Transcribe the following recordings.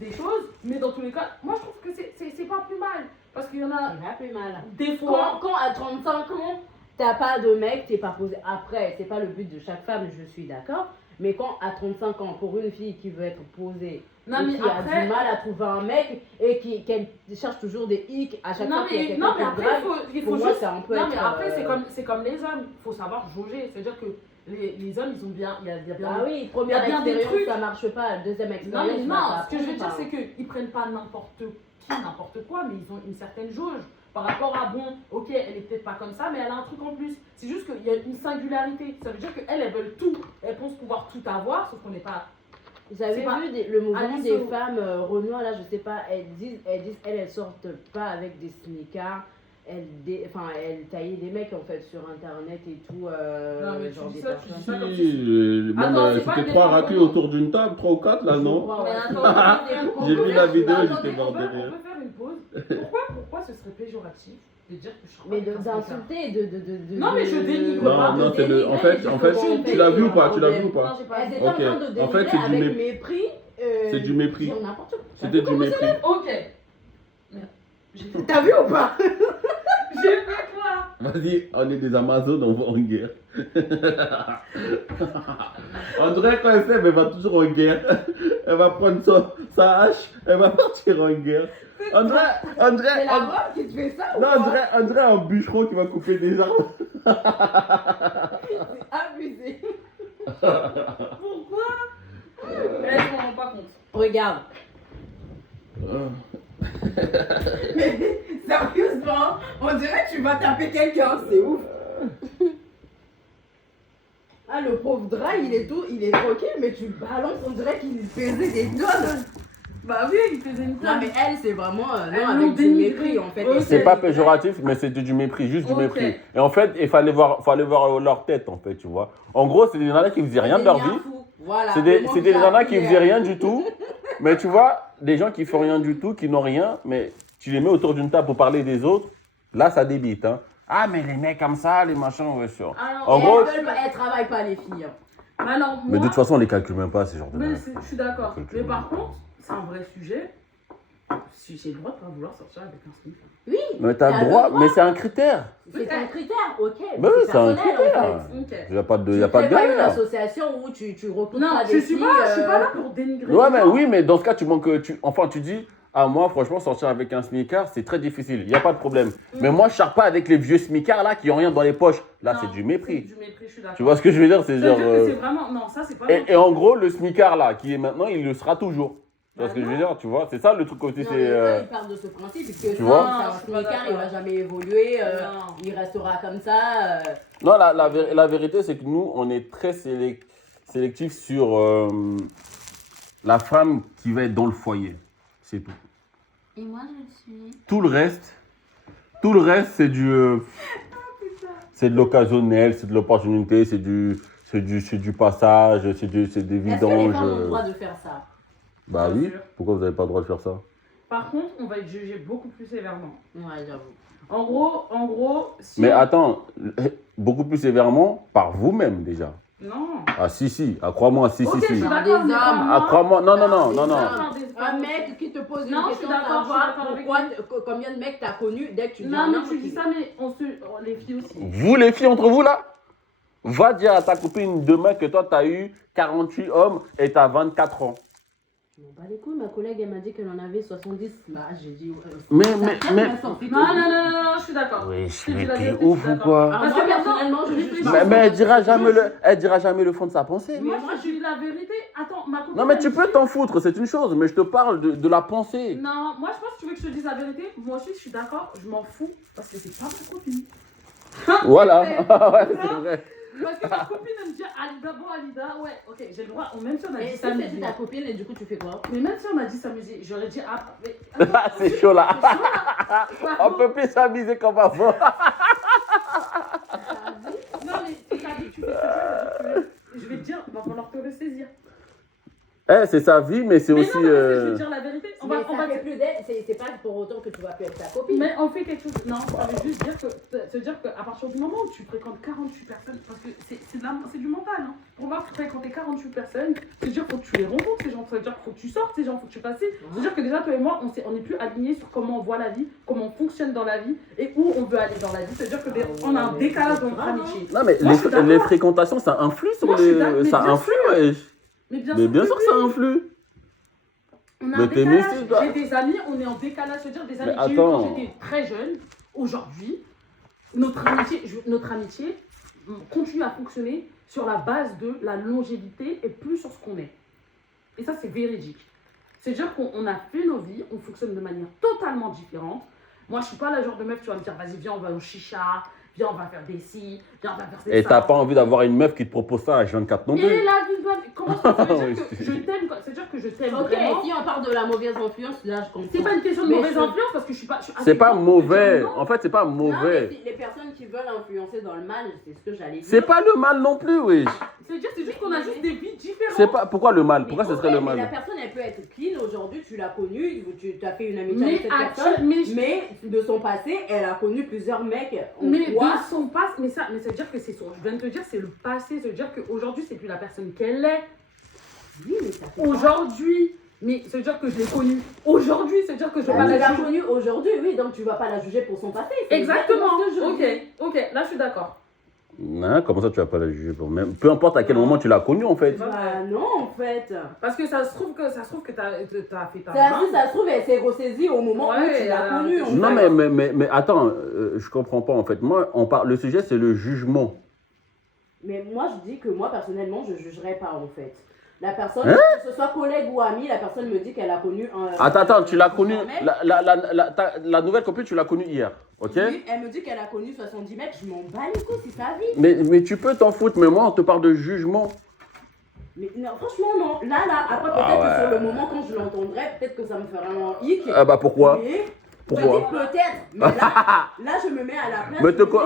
des choses, mais dans tous les cas, moi je trouve que c'est pas plus mal. Parce qu'il y en a C'est pas plus mal. des fois. Quand à 35 ans, t'as pas de mec, t'es pas posé. Après, c'est pas le but de chaque femme, je suis d'accord. Mais quand à 35 ans, pour une fille qui veut être posée, Non, et mais qui après, a du mal à trouver un mec et qu'elle cherche toujours des hicks à chaque fois qu'il y a quelqu'un non, mais qui après, drague, il faut pour moi, juste. ça, on peut Non, être, mais après, c'est comme les hommes. Il faut savoir jauger. C'est-à-dire que les hommes, ils ont bien. Il y a bien. Ah oui, première il y a bien des expérience, trucs. ça marche pas. Deuxième Non, expérience, mais non, ça ce que je veux apprend dire, pas. c'est qu'ils prennent pas n'importe quoi, mais ils ont une certaine jauge. Par rapport à, bon, ok, elle est peut-être pas comme ça, mais elle a un truc en plus. C'est juste qu'il y a une singularité. Ça veut dire qu'elles veulent tout. Elles pensent pouvoir tout avoir, sauf qu'on n'est pas. Vous avez pas- vu le mouvement Alice des au- femmes Renoir, là, je sais pas, elles sortent pas avec des sneakers, elles taillaient des mecs en fait sur internet et tout, Non, mais tu genre dis des ça, tu dis personnes. ça comme Si, Attends, même, c'est pas c'était une 3 défense raclés vraiment. autour d'une table, 3 ou 4 là, Je non? crois, Mais ouais. attends, J'ai vu la vidéo, attendez, j'étais mort de on rire. peut faire une pause. Pourquoi ce serait péjoratif de dire que je suis Mais d'insulter, Non, mais je dénigre Non, pas. non, c'est le. En fait, tu l'as vu ou pas? Tu l'as vu ou pas? Non, j'ai pas Elles vu. étaient en Ok. train de En fait, dénigrer c'est du avec mépris. mépris. C'est du mépris. dire n'importe quoi. C'était du mépris. Ok. Merde. J'ai fait T'as vu ou pas? J'ai fait quoi? Vas-y, on est des Amazones, on va en guerre. On dirait quand elle sait, mais elle va toujours en guerre. Elle va prendre sa hache, elle va partir en guerre. On dirait, C'est la robe qui te fait ça ou non, quoi? on dirait un bûcheron qui va couper des arbres. C'est abusé. Pourquoi? Elle ne m'en rend pas compte. Regarde. Mais sérieusement, on dirait que tu vas taper quelqu'un, c'est ouf. Ah, le pauvre drap, il est tranquille, mais tu le balances, on dirait qu'il pesait des tonnes. Bah oui, il faisait une Non, table. mais elle, c'est vraiment Elles non, l'ont avec du dénigré. mépris en fait. Ok. Et C'est pas péjoratif, mais c'était du mépris, juste du Ok. mépris. Et en fait, il fallait voir leur tête, en fait, tu vois. En gros, c'est des nanas qui faisaient rien de leur vie. Voilà, C'est des nanas qui faisaient rien du tout. Mais tu vois, des gens qui font rien du tout, qui n'ont rien, mais tu les mets autour d'une table pour parler des autres, là, ça débite, hein. Ah, mais les mecs comme ça, les machins, ouais, sûr. Alors, En gros, Elles travaillent pas, les filles. Hein. alors, mais de moi, toute façon, on les calcule même pas, ces genres de mais mecs. je suis d'accord. Ok. Mais par contre, c'est un vrai sujet. Si j'ai le droit de pas vouloir sortir avec un slip. Oui, Mais t'as t'as le droit, le droit. mais c'est un critère. c'est un critère, ok. Bah oui, c'est un personnel, critère. en fait. Ok. Il n'y a pas de, Tu y a pas de crées pas une galère. association où tu recrutes Non, pas je des suis filles. pas là pour dénigrer. Ouais, les mais gens. oui, mais dans ce cas, tu dis, ah, moi, franchement, sortir avec un sneaker, c'est très difficile. Il n'y a pas de problème. Mais moi, je sors pas avec les vieux sneakers là qui n'ont rien dans les poches. Là, Non, c'est du mépris. C'est du mépris, je suis d'accord. Tu vois ce que je veux dire? C'est genre. C'est-à-dire que c'est vraiment. Non, ça, c'est pas. Et en gros, le sneaker là, qui est maintenant, il le sera toujours. Tu vois Bah ce que je veux non. dire? Tu vois? C'est ça le truc aussi. Non, C'est. mais eux, ils partent de ce principe, puisque Tu vois? c'est un Non, je suis pas sneaker, il d'accord. va jamais évoluer, Non. il restera comme ça. Non, la vérité, c'est que nous, on est très sélectif sur la femme qui va être dans le foyer. C'est tout. Et moi, je suis. Tout le reste, c'est du. C'est de l'occasionnel, c'est de l'opportunité, c'est du passage, c'est des Est-ce que les vidanges. femmes ont le droit de faire ça? Bah Bien oui, sûr. pourquoi vous n'avez pas le droit de faire ça? Par contre, on va être jugé beaucoup plus sévèrement. Ouais, j'avoue. En gros, si. Mais attends, beaucoup plus sévèrement par vous-même déjà. Non. Ah si, ah, crois-moi, si, Ok, je suis si. Par d'accord, des mais pas hommes. moi. Ah, crois-moi, non. Un mec qui te pose une Non, je question, suis d'accord, savoir je suis d'accord pourquoi, combien de mecs t'as connu dès que tu dis Non, un mais homme tu qui- dis ça, mais les filles aussi. Vous les filles entre vous là, va dire à ta copine demain que toi t'as eu 48 hommes et t'as 24 ans. Je m'en bats les couilles, ma collègue elle m'a dit qu'elle en avait 70. Bah j'ai dit. Mais- Non, je suis d'accord. Oui, Je te dis la t'es vérité, ouf je suis ou d'accord. quoi? Alors, Parce moi que personnellement, je réfléchis. Mais elle dira jamais le fond de sa pensée. Moi, je dis la vérité. Attends, ma copine. Non mais elle tu me peux dit- t'en foutre, c'est une chose, mais je te parle de la pensée. Non, moi, je pense que tu veux que je te dise la vérité. Moi aussi, je suis d'accord. Je m'en fous. Parce que c'est pas ma copine. Voilà, C'est- ouais, c'est vrai. Parce que ma copine, elle me dit Alida, bon, Alida, ouais, ok, j'ai le droit. Même si on a Mais dit si samedi. c'était ta copine et du coup tu fais quoi? Mais même si on m'a dit samedi, j'aurais dit ah, mais. C'est chaud là. C'est chaud, là. On peut plus s'amuser comme avant. Non, mais c'est ta vie, tu fais ce que tu veux. Je vais te dire, va falloir te ressaisir. c'est sa vie, mais c'est Mais aussi. non, mais je vais dire la vérité. On Mais va ça fait plus d'elle, c'est pas pour autant que tu vas plus être sa copine. Mais on fait quelque chose. Non, ça veut juste dire que, se dire qu'à partir du moment où tu fréquentes 48 personnes, parce que c'est du mental. Hein. Pour moi, fréquenter 48 personnes, c'est-à-dire qu'il faut que tu les rencontres, ces gens. Ça veut dire qu'il faut que tu sortes, ces gens, il faut que tu passes. C'est-à-dire que déjà, toi et moi, on n'est plus alignés sur comment on voit la vie, comment on fonctionne dans la vie et où on veut aller dans la vie. C'est-à-dire qu'on a un décalage dans notre amitié. Non, mais Moi, je suis d'accord. les fréquentations, ça influe sur Moi, je suis d'accord, les. mais Ça bien influe, sûr. ouais. Mais bien que sûr que ça oui. influe. On a Mais un t'es décalage. mystique, toi. J'ai des amis, on est en décalage. C'est-à-dire des amis Mais que j'ai eu quand attends. j'étais très jeune. Aujourd'hui, notre amitié continue à fonctionner sur la base de la longévité et plus sur ce qu'on est. Et ça, c'est véridique. C'est-à-dire qu'on a fait nos vies, on fonctionne de manière totalement différente. Moi, je suis pas la genre de meuf, tu vas me dire, vas-y, viens, on va au chicha, viens, on va faire des ci, viens, on va faire des Et ça. t'as pas envie d'avoir une meuf qui te propose ça à H24 non Et plus. la vie doit... Comment ça veut dire Oui, que c'est- je t'aime, c'est-à-dire que je t'aime Ok, vraiment. si on parle de la mauvaise influence, là je comprends. C'est pas une question de Mais mauvaise je- influence parce que je suis pas... C'est pas mauvais. Non. En fait, c'est pas Non, mauvais. mais si les personnes qui veulent influencer dans le mal, c'est ce que j'allais dire. C'est pas le mal non plus, oui. C'est juste qu'on a juste des vies différentes. C'est pas. Pourquoi le mal? Mais Pourquoi ce ok, serait le mais la mal? personne, elle peut être clean. Aujourd'hui, tu l'as connue, tu as fait une amitié Mais avec cette personne. mais Mais de son passé, elle a connu plusieurs mecs. de Quoi son passé, mais ça veut dire que c'est son. Je viens de te dire, c'est le passé. Ça veut dire qu'aujourd'hui, c'est plus la personne qu'elle est. Oui, mais ça fait pas. Aujourd'hui. Mais ça veut dire que je l'ai connue aujourd'hui. Ça veut dire que je vais Tu pas la l'as juger. connue aujourd'hui, oui, donc tu vas pas la juger pour son passé. c'est Exactement. ce que je dis. Ok, là, je suis d'accord. Non, comment ça tu vas pas la juger pour même. Peu importe à quel moment tu l'as connue en fait. Bah non, en fait. Parce que ça se trouve que t'as fait ta Ça, main. si ça se trouve, elle s'est ressaisie au moment où Ouais, tu l'as elle a- connue. en Non fait. mais attends, je comprends pas en fait. Moi, on parle. Le sujet c'est le jugement. Mais moi, je dis que moi, personnellement, je jugerais pas, en fait. La personne, Hein que ce soit collègue ou amie, la personne me dit qu'elle a connu un... Attends, tu l'as connue. un mec. La nouvelle copine, tu l'as connue hier, ok? Oui, elle me dit qu'elle a connu 70 mecs, je m'en bats les couilles, c'est sa vie. Mais tu peux t'en foutre, mais moi on te parle de jugement. Mais non, franchement, non. Là, après, peut-être Ah que sur ouais. le moment, quand je l'entendrai, peut-être que ça me ferait un hic. Ah bah pourquoi? Mais, Pourquoi? je dis peut-être. Mais là, je me mets à la place. Mais je me dis,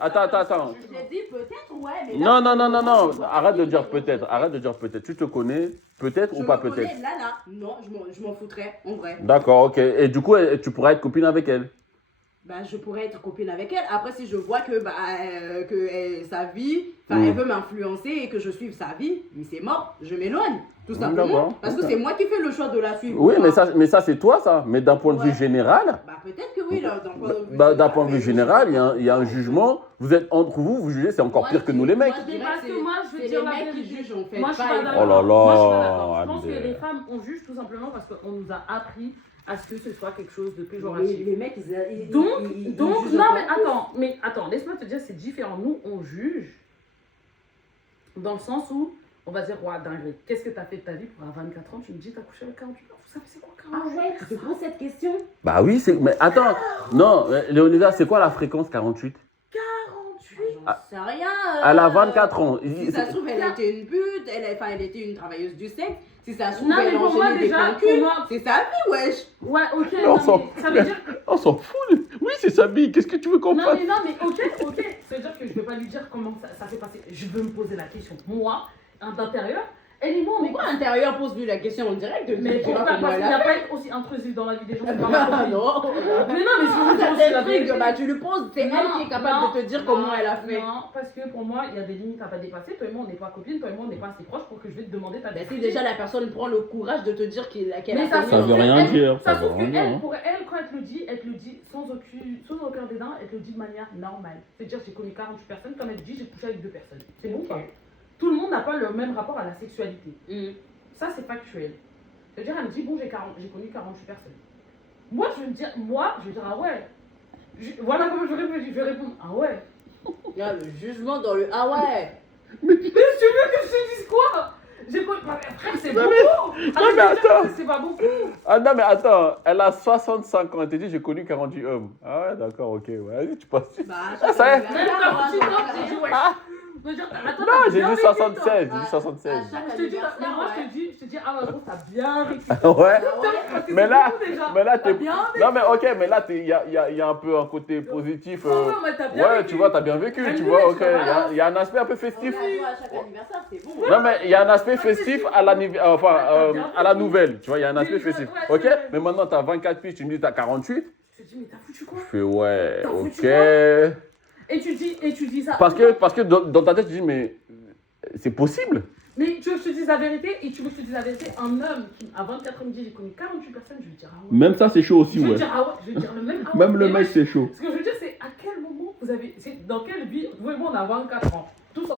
attends. J'ai dit peut-être, ouais, mais Non, là, non, arrête de dire peut-être, Tu te connais, peut-être je ou pas me connais, peut-être? Là, non, je m'en foutrais, en vrai. D'accord, ok. Et du coup, tu pourras être copine avec elle. Bah, je pourrais être copine avec elle. Après, si je vois que, sa vie, elle veut m'influencer et que je suive sa vie, mais c'est mort, je m'éloigne, tout simplement. D'accord, Parce que ok. c'est moi qui fais le choix de la suivre. Oui, Moi. mais ça c'est toi ça. Mais d'un point de vue Ouais. général, Bah, peut-être que oui, là, d'un point de vue d'un point de vue mais- général, il y a un jugement. Vous êtes entre vous, vous jugez, c'est encore Moi, pire que nous les mecs. moi, je dirais Parce que que moi, je veux c'est dire les la mecs qui vérité. jugent, en fait. Moi, je suis pas pas les- d'accord. Oh là là, Moi, je suis pas d'accord. Je pense que Abdel. les femmes, on juge tout simplement parce qu'on nous a appris à ce que ce soit quelque chose de Les, péjoratif. les mecs, ils Donc, ils donc, jugent non, encore mais attends, laisse-moi te dire, c'est différent. Nous, on juge dans le sens où on va dire, ouais, dingue, qu'est-ce que t'as fait de ta vie pour avoir 24 ans? Tu me dis, t'as couché avec 48 ans. Vous savez, c'est quoi 48 Ah ouais, tu te poses cette question? Bah oui, mais attends. Non, Léonidas, c'est quoi la fréquence 48? 48 J'en sais rien. Elle a 24 ans. Si ça se trouve, elle a été une pute, elle était une travailleuse du sexe. Si ça se trouve, Non, mais elle pour moi, enchaînait des déjà, plans de pour cul. moi- C'est sa vie, wesh. Ouais, ok, On non, s'en mais ça veut dire... On s'en fout. Oui, c'est sa vie. Qu'est-ce que tu veux qu'on Non, fasse? mais ok. Ça veut dire que je vais pas lui dire comment ça s'est passé. Je veux me poser la question, moi, d'intérieur. Elle et moi, on est Pourquoi l'intérieur pose-lui la question en direct de Mais dire pourquoi? comment Parce elle qu'il n'y a a pas fait? être aussi intrusif dans la vie des gens. c'est pas Ah ma copine. non. Mais non, mais je veux dire Ça, aussi c'est la le truc, vérité. bah tu lui poses, c'est elle qui est capable de te dire comment elle a fait. Non, parce que pour moi, il y a des limites à pas dépasser. Toi et moi, on n'est pas copines. Toi et moi, on n'est pas assez proches pour que je vais te demander ta Bah, si vérité. déjà la personne prend le courage de te dire qu'elle Mais a ça Ça veut rien dire. Ça Ça se veut trouve rien dire. qu'elle, hein. pour elle, quand elle te le dit sans aucun dédain, elle te le dit de manière normale. C'est-à-dire, j'ai connu 48 personnes, comme elle dit, j'ai couché avec 2 personnes. C'est bon ou pas? Tout le monde n'a pas le même rapport à la sexualité. Ça, c'est factuel. C'est-à-dire, elle me dit, bon, j'ai connu 48 personnes. Moi, je vais me dire, ah ouais. Voilà comment je réfléchis. Je vais répondre, ah ouais. Il y a le jugement dans le ah ouais. Mais tu veux que je te dise quoi? J'ai connu. Frère, c'est Non, beaucoup. mais Alors, je vais dire attends. que c'est pas beaucoup. Ah non, mais attends, elle a 65 ans. Elle t'a dit, j'ai connu 48 hommes. Ah ouais, d'accord, ok. Ouais, allez, tu passes. Bah, ça y est. Même 48 ans, j'ai dit, ouais. Je veux dire, attends, Non, t'as j'ai bien dit vécu, toi. 76. J'ai dit 76. Je te dis, mais moi, je te dis, ah ouais, gros, t'as bien vécu. Ouais. Parce c'est Mais là, beaucoup déjà. mais là, T'as t'es. bien Non, mais ok, mais là, il y a un peu un côté positif. Ouais, mais t'as bien Ouais, vécu. tu vois, t'as bien vécu, T'as tu vu, vois, tu ok. vois, Il y a un aspect un peu festif. On a à chaque anniversaire, c'est bon. Non, mais il y a un aspect festif à la nouvelle, tu vois, il y a un aspect Oui, festif. ouais, Ok, c'est vrai. mais maintenant, t'as 24 piges, tu me dis t'as 48. Je te dis, mais t'as foutu quoi? Je fais ouais, T'as foutu ok. Et tu dis ça. Parce que dans ta tête, tu dis, mais c'est possible. Mais tu veux que je te dise la vérité? Et tu veux que je te dise la vérité? Un homme qui, à 24 ans, me dit, j'ai connu 48 personnes, je vais dire, ah ouais. Même ça, c'est chaud aussi, Je vais ouais. dire, ah ouais. Je vais dire le même, ah ouais. Même le Mais mec, moi, c'est chaud. Ce que je veux dire, c'est à quel moment vous avez. Dans quelle vie? Vous et moi, on a 24 ans. Tous